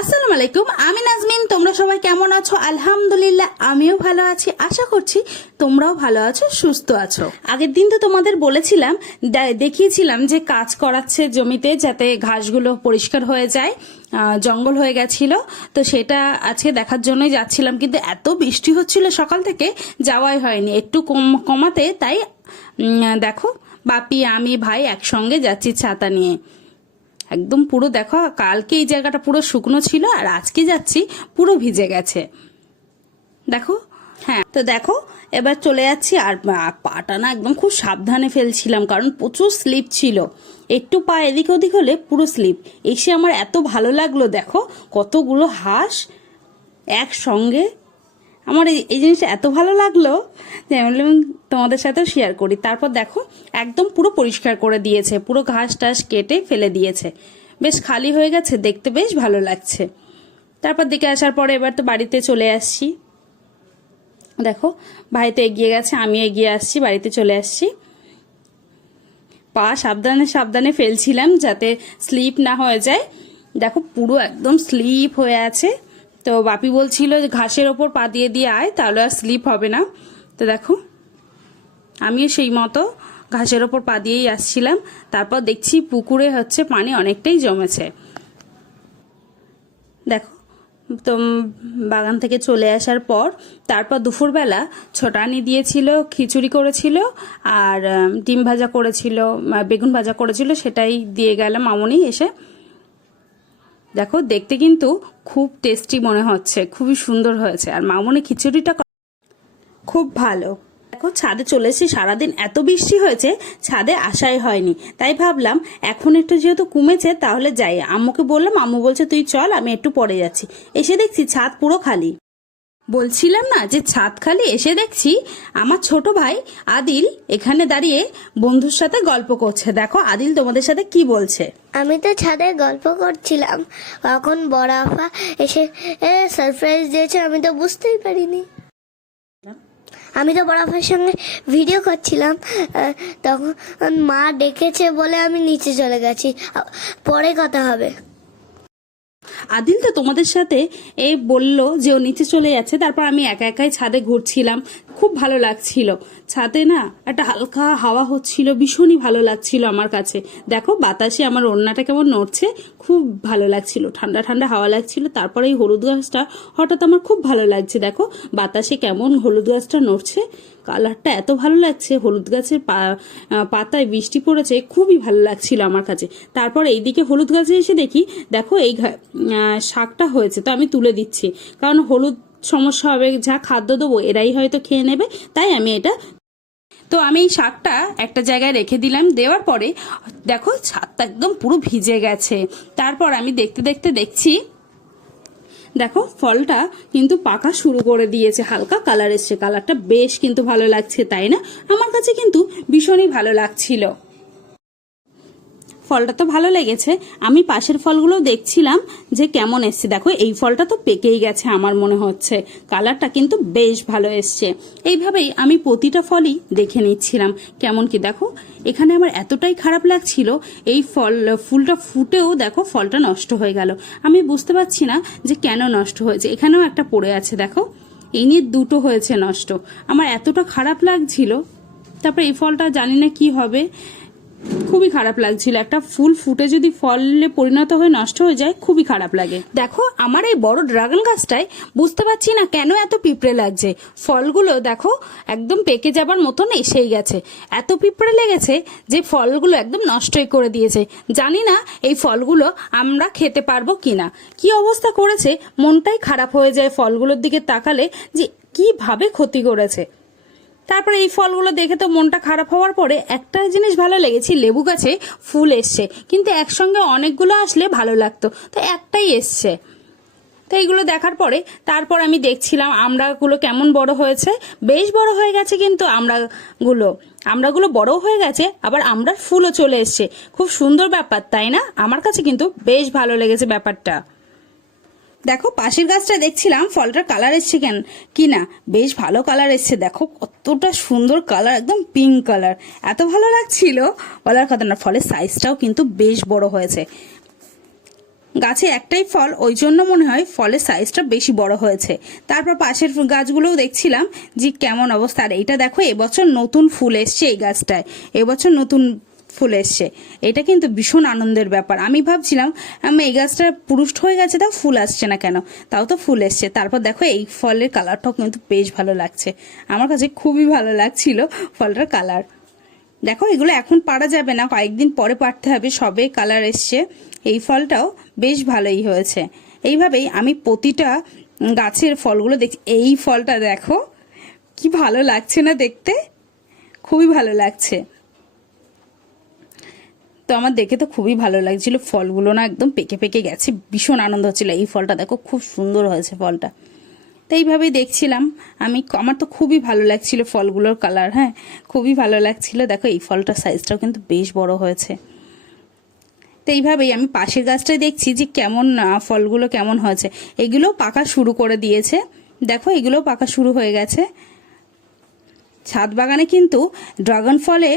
আসসালামু আলাইকুম, আমি নাজমিন, তোমরা সবাই কেমন আছো? আলহামদুলিল্লাহ, আমিও ভালো আছি। আশা করছি তোমরাও ভালো আছো, সুস্থ আছো। আগের দিন তো তোমাদের বলেছিলাম দেখিয়েছিলাম যে কাজ করাচ্ছে জমিতে যাতে ঘাসগুলো পরিষ্কার হয়ে যায় জঙ্গল হয়ে গেছিল। তো সেটা আজকে দেখার জন্যই যাচ্ছিলাম, কিন্তু এত বৃষ্টি হচ্ছিল সকাল থেকে, যাওয়াই হয়নি। একটু কম, কমাতে, তাই দেখো, বাপি, আমি, ভাই একসঙ্গে যাচ্ছি ছাতা নিয়ে। একদম পুরো দেখো, কালকে এই জায়গাটা পুরো শুকনো ছিল আর আজকে যাচ্ছি পুরো ভিজে গেছে। দেখো? হ্যাঁ তো দেখো, এবার চলে যাচ্ছি আর পাটা না একদম খুব সাবধানে ফেলছিলাম কারণ প্রচুর স্লিপ ছিল। একটু পা এদিক ওদিক হলে পুরো স্লিপ এসে আমার এত ভালো লাগল, দেখো, কতগুলো হাঁস একসঙ্গে আমার এই জিনিসটা এত ভালো লাগল যে আমি বললাম তোমাদের সাথে শেয়ার করি। তারপর দেখো, একদম পুরো পরিষ্কার করে দিয়েছে, পুরো ঘাস টাস কেটে ফেলে দিয়েছে। বেশ খালি হয়ে গেছে, দেখতে বেশ ভালো লাগছে। তারপর দিকে আসার পরে এবার তো বাড়িতে চলে আসছি। দেখো, ভাই তো এগিয়ে গেছে, আমি এগিয়ে আসছি, বাড়িতে চলে আসছি। পা সাবধানে সাবধানে ফেলছিলাম যাতে স্লিপ না হয়ে যায়। দেখো, পুরো একদম স্লিপ হয়ে আছে। তো বাপি বলছিল যে ঘাসের ওপর পা দিয়ে দিয়ে আয়, তাহলে আর স্লিপ হবে না। তো দেখো, আমিও সেই মতো ঘাসের ওপর পা দিয়েই আসছিলাম। তারপর দেখছি পুকুরে হচ্ছে পানি অনেকটাই জমেছে। দেখো, তো বাগান থেকে চলে আসার পর, তারপর দুপুরবেলা ছোটানি দিয়েছিল, খিচুড়ি করেছিল, আর ডিম ভাজা করেছিল বেগুন ভাজা করেছিল, সেটাই দিয়ে গেলাম মামনি এসে। দেখো, দেখতে কিন্তু খুব টেস্টি মনে হচ্ছে, খুবই সুন্দর হয়েছে। আর মামনি খিচুড়িটা খুব ভালো। দেখো, ছাদে চলে এসেছি সারাদিন এত বৃষ্টি হয়েছে, ছাদে আসাই হয়নি। তাই ভাবলাম, এখন একটু যেহেতু কমেছে, তাহলে যাই। আম্মুকে বললাম, আম্মু বলছে, তুই চল, আমি একটু পরে যাচ্ছি। এসে দেখছি ছাদ পুরো খালি। বলছিলাম না যে ছাদ খালি, এসে দেখছি আমার ছোট ভাই আদিল এখানে দাঁড়িয়ে বন্ধুর সাথে গল্প করছে। দেখো, আদিল তোমাদের সাথে কি বলছে? আমি তো ছাদে গল্প করছিলাম। কখন বড় আফা এসে সারপ্রাইজ দিয়েছে আমি তো বুঝতেই পারিনি। আমি তো বড় আফার সঙ্গে ভিডিও করছিলাম তখন মা ডেকেছে বলে আমি নিচে চলে গেছি। পরে কথা হবে। আদিল তো তোমাদের সাথে এই বলল যে ও নিচে চলে যাচ্ছে তারপর আমি একা একাই ছাদে ঘুরছিলাম। খুব ভালো লাগছিল। ছাদে না একটা হালকা হাওয়া হচ্ছিল, ভীষণই ভালো লাগছিল আমার কাছে। দেখো, বাতাসে আমার ওড়নাটা কেমন নড়ছে, খুব ভালো লাগছিল। ঠান্ডা ঠান্ডা হাওয়া লাগছিল, তারপরে এই হলুদ গাছটা হঠাৎ আমার খুব ভালো লাগছে। দেখো, বাতাসে কেমন হলুদ গাছটা নড়ছে, কালারটা এত ভালো লাগছে, হলুদ গাছের পাতায় বৃষ্টি পড়েছে, খুবই ভালো লাগছিল আমার কাছে। তারপর এইদিকে হলুদ গাছে এসে দেখি, দেখো এই শাকটা হয়েছে, তো আমি তুলে দিচ্ছি। কারণ হলুদ সমস্যা হবে, যা খাদ্য দেবো, এরাই হয়তো খেয়ে নেবে, তাই আমি এটা তো আমি এই শাকটা একটা জায়গায় রেখে দিলাম, দেওয়ার পরে দেখো ছাদটা একদম পুরো ভিজে গেছে। তারপর আমি দেখতে দেখতে দেখছি, দেখো ফলটা কিন্তু পাকা শুরু করে দিয়েছে, হালকা কালার এসছে কালারটা বেশ কিন্তু ভালো লাগছে, তাই না? আমার কাছে কিন্তু ভীষণই ভালো লাগছিল। ফলটা তো ভালো লেগেছে। আমি পাশের ফলগুলো দেখছিলাম যে কেমন এসছে। দেখো, এই ফলটা তো পেকেই গেছে আমার মনে হচ্ছে। কালারটা কিন্তু বেশ ভালো এসছে। এইভাবেই আমি প্রতিটা ফলই দেখে নিচ্ছিলাম। কেমন কি দেখো, এখানে আমার এতটাই খারাপ লাগছিল, এই ফল, ফুলটা ফুটেও দেখো ফলটা নষ্ট হয়ে গেল। আমি বুঝতে পারছি না যে কেন নষ্ট হয়েছে। এখানেও একটা পড়ে আছে, দেখো। এই নিয়ে দুটো হয়েছে নষ্ট। আমার এতটা খারাপ লাগছিল। তারপরে এই ফলটা জানি না কি হবে। খুবই খারাপ লাগছিল। একটা ফুল ফুটে যদি ফলে পরিণত হয়ে নষ্ট হয়ে যায়, খুবই খারাপ লাগে। দেখো, আমার এই বড় ড্রাগন গাছটায় বুঝতে পারছি না কেন এত পিঁপড়ে লাগছে। ফলগুলো দেখো, একদম পেকে যাবার মতন এসেই গেছে। এত পিঁপড়ে লেগেছে যে ফলগুলো একদম নষ্টই করে দিয়েছে। জানি না এই ফলগুলো আমরা খেতে পারব কিনা। কি অবস্থা করেছে? মনটাই খারাপ হয়ে যায় ফলগুলোর দিকে তাকালে যে কীভাবে ক্ষতি করেছে। তারপরে এই ফলগুলো দেখে তো মনটা খারাপ হওয়ার পরে একটা জিনিস ভালো লেগেছে, লেবু গাছে ফুল এসছে। কিন্তু একসঙ্গে অনেকগুলো আসলে ভালো লাগতো। তো একটাই এসছে। তো এইগুলো দেখার পরে তারপর আমি দেখছিলাম আমড়াগুলো কেমন বড় হয়েছে। বেশ বড় হয়ে গেছে কিন্তু আমড়াগুলো। আমড়াগুলো বড় হয়ে গেছে, আবার আমড়ার ফুলও চলে এসছে। খুব সুন্দর ব্যাপার, তাই না? আমার কাছে কিন্তু বেশ ভালো লেগেছে ব্যাপারটা। দেখো, পাশের গাছটা দেখছিলাম, ফলটার কালার এসছে কেন? কি না? বেশ ভালো কালার এসছে, দেখো, কতটা সুন্দর কালার একদম পিঙ্ক কালার এত ভালো লাগছিল, বলার কথা না, ফলের সাইজটাও কিন্তু বেশ বড় হয়েছে। গাছে একটাই ফল, ওই জন্য মনে হয় ফলের সাইজটা বেশি বড় হয়েছে। তারপর পাশের গাছগুলোও দেখছিলাম যে কেমন অবস্থা। আর এইটা দেখো, এবছর নতুন ফুল এসছে এই গাছটায়। এবছর নতুন ফুল এসছে। এটা কিন্তু ভীষণ আনন্দের ব্যাপার। আমি ভাবছিলাম এই গাছটা পুরুষ্ট হয়ে গেছে, তাও ফুল আসছে না কেন? তাও তো ফুল এসছে। তারপর দেখো, এই ফলের কালারটাও কিন্তু বেশ ভালো লাগছে। আমার কাছে খুবই ভালো লাগছিল ফলটার কালার। দেখো, এগুলো এখন পারা যাবে না। কয়েকদিন পরে পারতে হবে, সবে কালার এসছে। এই ফলটাও বেশ ভালোই হয়েছে। এইভাবেই আমি প্রতিটা গাছের ফলগুলো দেখছি। এই ফলটা দেখো, কি ভালো লাগছে না দেখতে? খুবই ভালো লাগছে। তো আমার দেখে তো খুবই ভালো লাগছিল। ফলগুলো না একদম পেকে পেকে গেছে। ভীষণ আনন্দ হচ্ছিল এই ফলটা। দেখো, খুব সুন্দর হয়েছে ফলটা। তো এইভাবেই দেখছিলাম। আমি আমার তো খুবই ভালো লাগছিল ফলগুলোর কালার হ্যাঁ? খুবই ভালো লাগছিল। দেখো, এই ফলটার সাইজটাও কিন্তু বেশ বড় হয়েছে। তো এইভাবেই আমি পাশের গাছটায় দেখছি যে কেমন ফলগুলো কেমন হয়েছে। এগুলোও পাকা শুরু করে দিয়েছে। দেখো, এগুলোও পাকা শুরু হয়ে গেছে। ছাদ বাগানে কিন্তু ড্রাগন ফলে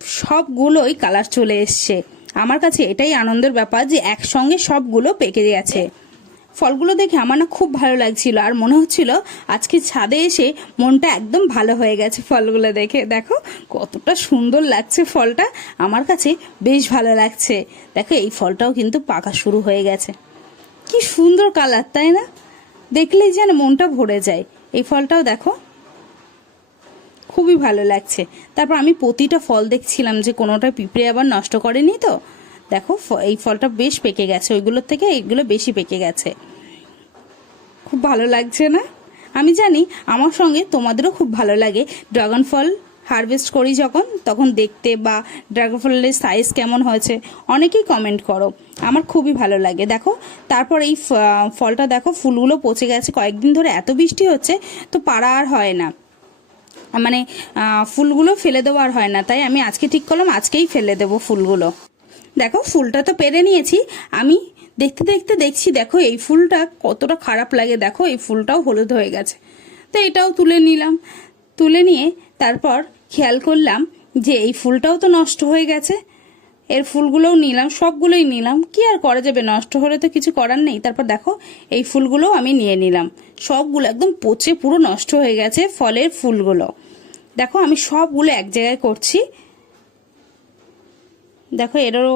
সবগুলোই কালার চলে এসছে। আমার কাছে এটাই আনন্দের ব্যাপার যে একসঙ্গে সবগুলো পেকে গেছে। ফলগুলো দেখে আমার না খুব ভালো লাগছিল আর মনে হচ্ছিল আজকে ছাদে এসে মনটা একদম ভালো হয়ে গেছে ফলগুলো দেখে। দেখো, কতটা সুন্দর লাগছে ফলটা। আমার কাছে বেশ ভালো লাগছে। দেখো, এই ফলটাও কিন্তু পাকা শুরু হয়ে গেছে। কি সুন্দর কালার তাই না? দেখলেই যেন মনটা ভরে যায়। এই ফলটাও দেখো খুবই ভালো লাগছে। তারপর আমি প্রতিটা ফল দেখছিলাম যে কোনোটা পিঁপড়ে আবার নষ্ট করেনি তো। দেখো এই ফলটা বেশ পেকে গেছে। ওইগুলোর থেকে এইগুলো বেশি পেকে গেছে। খুব ভালো লাগছে না? আমি জানি, আমার সঙ্গে তোমাদেরও খুব ভালো লাগে। ড্রাগন ফল হারভেস্ট করি যখন, তখন দেখতে বা ড্রাগন ফলের সাইজ কেমন হয়েছে, অনেকেই কমেন্ট করো। আমার খুবই ভালো লাগে। দেখো, তারপর এই ফলটা দেখো, ফুলগুলো পচে গেছে। কয়েকদিন ধরে এত বৃষ্টি হচ্ছে, তো পাড়া আর হয় না। মানে ফুলগুলো ফেলে দেওয়া আর হয় না। তাই আমি আজকে ঠিক করলাম, আজকেই ফেলে দেবো ফুলগুলো। দেখো, ফুলটা তো পেরে নিয়েছি। আমি দেখতে দেখতে দেখছি, দেখো, এই ফুলটা কতটা খারাপ লাগে। দেখো, এই ফুলটাও হলুদ হয়ে গেছে। তো এটাও তুলে নিলাম। তুলে নিয়ে তারপর খেয়াল করলাম যে এই ফুলটাও তো নষ্ট হয়ে গেছে। এর ফুলগুলোও নিলাম, সবগুলোই নিলাম। কি আর করা যাবে? নষ্ট হলে তো কিছু করার নেই। তারপর দেখো, এই ফুলগুলোও আমি নিয়ে নিলাম। সবগুলো একদম পচে পুরো নষ্ট হয়ে গেছে ফলের ফুলগুলো। দেখো, আমি সবগুলো এক জায়গায় করছি। দেখো, এরও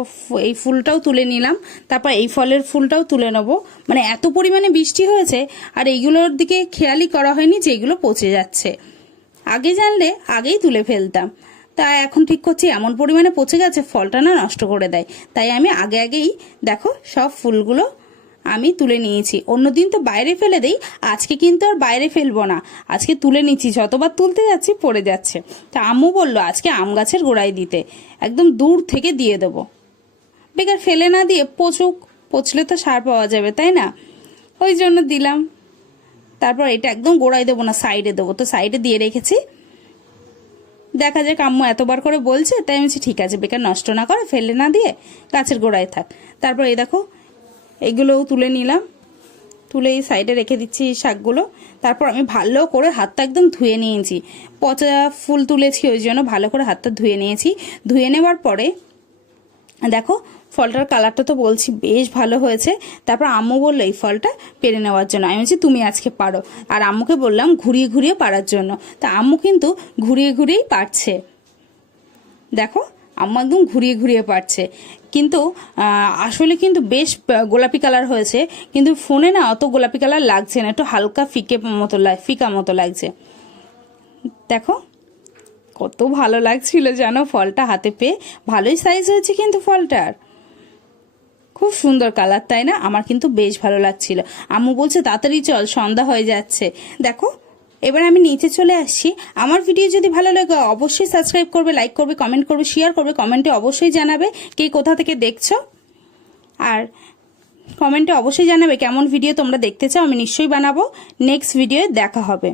এই ফুলটাও তুলে নিলাম। তারপর এই ফলের ফুলটাও তুলে নেব। মানে এত পরিমাণে বৃষ্টি হয়েছে, আর এইগুলোর দিকে খেয়ালই করা হয়নি যে এগুলো পচে যাচ্ছে। আগে জানলে আগেই তুলে ফেলতাম। তা এখন ঠিক করছি, এমন পরিমাণে পচে গেছে, ফলটা না নষ্ট করে দেয়। তাই আমি আগে আগেই, দেখো, সব ফুলগুলো আমি তুলে নিয়েছি। অন্যদিন তো বাইরে ফেলে দেই, আজকে কিন্তু আর বাইরে ফেলব না। আজকে তুলে নিচ্ছি, যতবার তুলতে যাচ্ছি, পড়ে যাচ্ছে। তা আম্মু বলল, আজকে আম গাছের গোড়ায় দিতে। একদম দূর থেকে দিয়ে দেবো। বেকার ফেলে না দিয়ে পচুক, পচলে তো সার পাওয়া যাবে, তাই না? ওই জন্য দিলাম। তারপর এটা একদম গোড়ায় দেবো না, সাইডে দেবো। তো সাইডে দিয়ে রেখেছি। দেখা যায় কাম্য এতবার করে বলছে, তাই আমি ঠিক আছে, বেকার নষ্ট না করে, ফেলে না দিয়ে গাছের গোড়ায় থাক। তারপর এই দেখো, এগুলোও তুলে নিলাম। তুলে এই সাইডে রেখে দিচ্ছি শাকগুলো। তারপর আমি ভালো করে হাতটা একদম ধুয়ে নিয়েছি। পচা ফুল তুলেছি, ওই জন্য ভালো করে হাতটা ধুয়ে নিয়েছি। ধুয়ে নেওয়ার পরে দেখো, ফলটার কালারটা তো বলছি, বেশ ভালো হয়েছে। তারপর আম্মু বলল, এই ফলটা পেরে নেওয়ার জন্য। আমি বলছি, তুমি আজকে পারো। আর আম্মুকে বললাম, ঘুরিয়ে ঘুরিয়ে পারার জন্য। তা আম্মু কিন্তু ঘুরিয়ে, ঘুরিয়েই পারছে দেখো, আম্মু একদম ঘুরিয়ে ঘুরিয়ে পারছে কিন্তু আসলে কিন্তু বেশ গোলাপি কালার হয়েছে। কিন্তু ফোনে না অত গোলাপি কালার লাগছে না, একটু হালকা ফিকে মতো ফিকা মতো লাগছে। দেখো কত ভালো লাগছিল জানো ফলটা হাতে পেয়ে। ভালোই সাইজ হয়েছে কিন্তু ফলটার। খুব সুন্দর কালার তাই না? আমার কিন্তু বেশ ভালো লাগছিল। আম্মু বলছে, তাড়াতাড়ি চল, সন্ধ্যা হয়ে যাচ্ছে। দেখো, এবার আমি নিচে চলে আসছি। আমার ভিডিও যদি ভালো লাগে, অবশ্যই সাবস্ক্রাইব করবে লাইক করবে কমেন্ট করবে শেয়ার করবে কমেন্টে অবশ্যই জানাবে কে কোথা থেকে দেখছ। আর কমেন্টে অবশ্যই জানাবে কেমন ভিডিও তোমরা দেখতে চাও, আমি নিশ্চয়ই বানাবো। নেক্সট ভিডিও দেখা হবে।